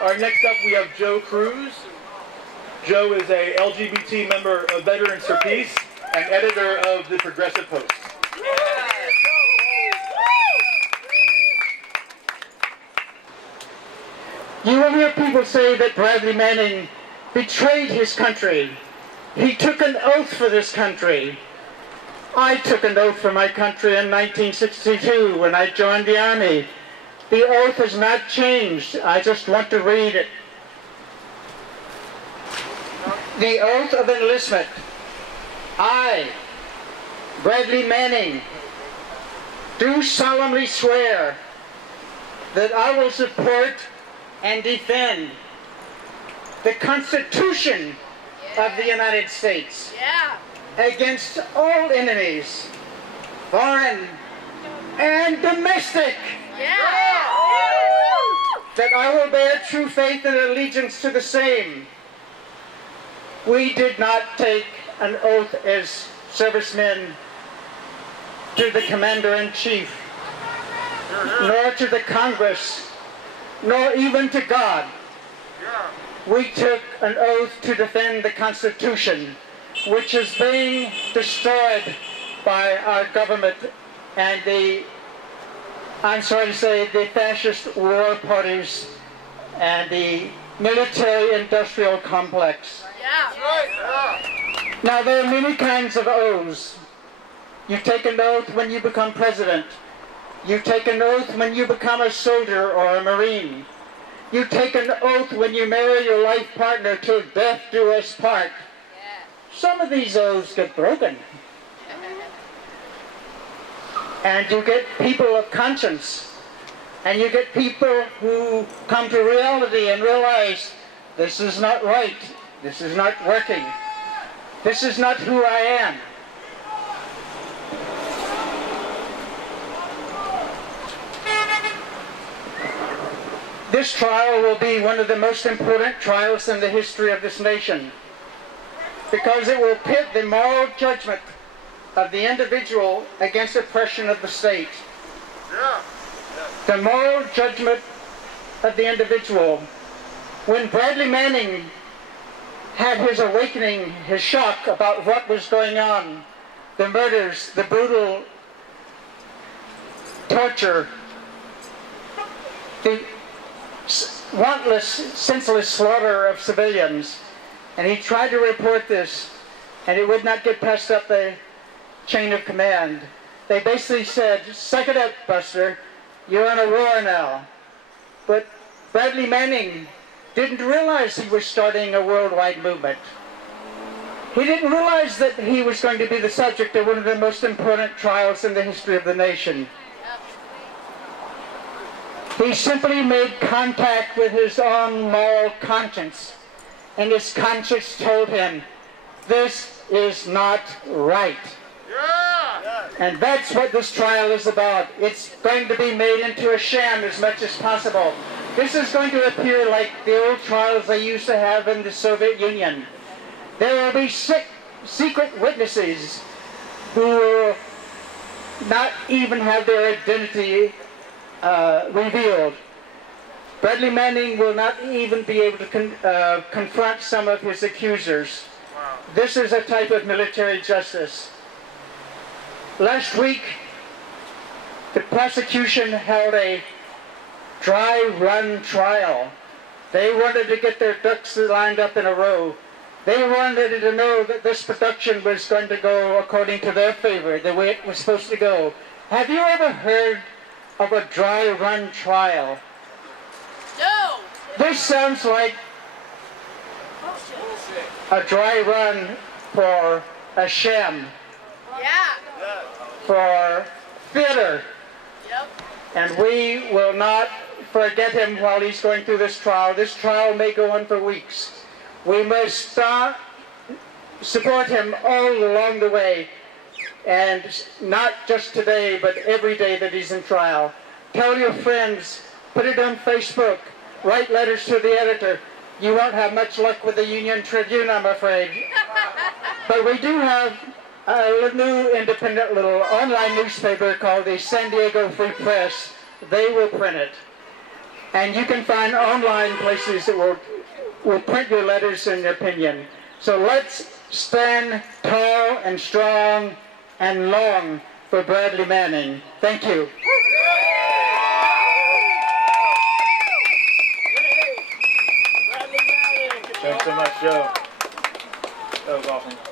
Our next up, we have Joe Cruz. Joe is a LGBT member of Veterans for Peace and editor of the Progressive Post. You will hear people say that Bradley Manning betrayed his country. He took an oath for this country. I took an oath for my country in 1962 when I joined the Army. The oath has not changed. I just want to read it. The oath of enlistment. I, Bradley Manning, do solemnly swear that I will support and defend the Constitution of the United States against all enemies, foreign and domestic. That I will bear true faith and allegiance to the same. We did not take an oath as servicemen to the Commander-in-Chief, nor to the Congress, nor even to God. We took an oath to defend the Constitution, which is being destroyed by our government and the, I'm sorry to say, the fascist war parties and the military-industrial complex. Now, there are many kinds of oaths. You take an oath when you become president. You take an oath when you become a soldier or a Marine. You take an oath when you marry your life partner till death do us part. Some of these oaths get broken. And you get people of conscience. And you get people who come to reality and realize this is not right. This is not working. This is not who I am. This trial will be one of the most important trials in the history of this nation, because it will pit the moral judgment of the individual against oppression of the state. The moral judgment of the individual. When Bradley Manning had his awakening, his shock about what was going on, the murders, the brutal torture, the wantless, senseless slaughter of civilians, and he tried to report this, and it would not get passed up the chain of command. They basically said, "Suck it up, Buster, you're on a war now." But Bradley Manning didn't realize he was starting a worldwide movement. He didn't realize that he was going to be the subject of one of the most important trials in the history of the nation. He simply made contact with his own moral conscience, and his conscience told him, this is not right. And that's what this trial is about. It's going to be made into a sham as much as possible. This is going to appear like the old trials they used to have in the Soviet Union. There will be secret witnesses who will not even have their identity revealed. Bradley Manning will not even be able to confront some of his accusers. This is a type of military justice. Last week, the prosecution held a dry run trial. They wanted to get their ducks lined up in a row. They wanted to know that this production was going to go according to their favor, the way it was supposed to go. Have you ever heard of a dry run trial? No! This sounds like a dry run for a sham. For theater. And we will not forget him while he's going through this trial. This trial may go on for weeks. We must support him all along the way, and not just today, but every day that he's in trial. Tell your friends, put it on Facebook, write letters to the editor. You won't have much luck with the Union Tribune, I'm afraid. But we do have a new independent little online newspaper called the San Diego Free Press. They will print it. And you can find online places that will print your letters and your opinion. So let's stand tall and strong and long for Bradley Manning. Thank you. Thanks so much, Joe. That was awesome.